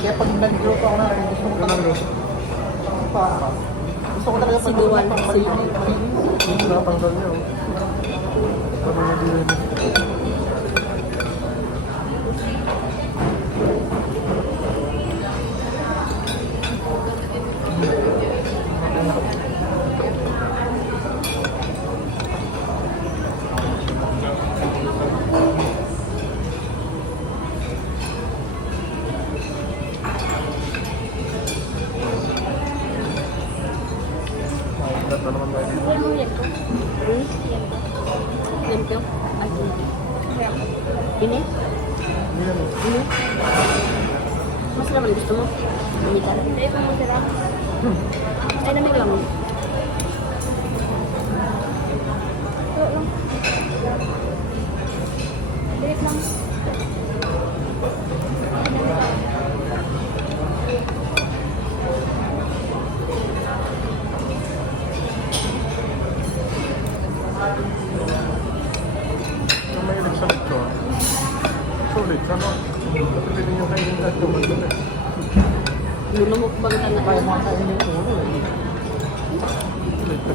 Kaya pag nag-group ako na, gusto ko talaga. Gusto ko talaga pag Siguan. pang malinis. Yung natanggal niya, oh. Parang hindi rin. Ito naman ba yun? Ano yan ko? Yan ko? Ay, ini? Yan, oh. Ini? Mas naman gusto mo? Ini ka? Ay, kung masarap. Ay, lamig lang. Ito lang. Bilit lang. Ang mahilig sa lechon. Sulit, ano? Pwede niyo kainin lahat yung magdala. Lumukbang ka na. Kaya mga kainin yung ulo eh. Sulit ka.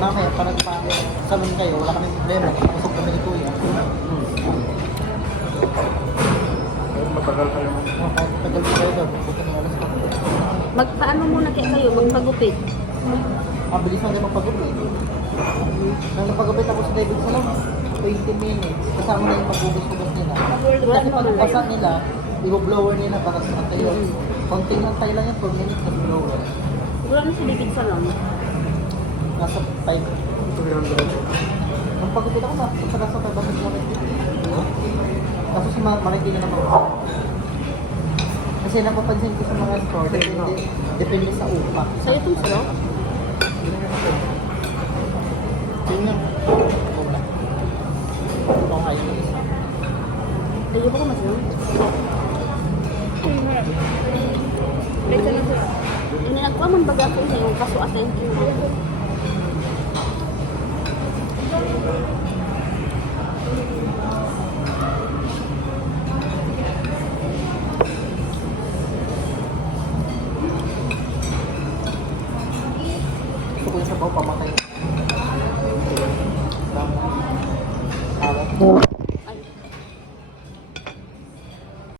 Mamaya, parang salon kayo, wala kami problema. Pasok kami ni Kuya. Matagal kayo. Kahit tagal din kayo doon, pupunta ng alas 4. Magpaano muna kaya kayo? Magpagupit. Mabilis lang din magpagupit. Nang napagupit ako sa David Salon, 20 minutes. Kasama na yung pagbugas-bugas nila. Kasi pag basa nila, i-blower nila para sa tayo. Konting antay lang yan, 4 minutes na blower. Wala na si David Salon. Nasa 5. 300. Nung pagupit ako, nasa 500 kilometers. Kaso si Marikina naman. Kasi napapansin ko sa mga store, depende sa upa. So, itong salo? Yun nga. Wala. Itong high yung isa. Ayoko ko masalo. Ini nagkuha man baga ko yung kaso atin.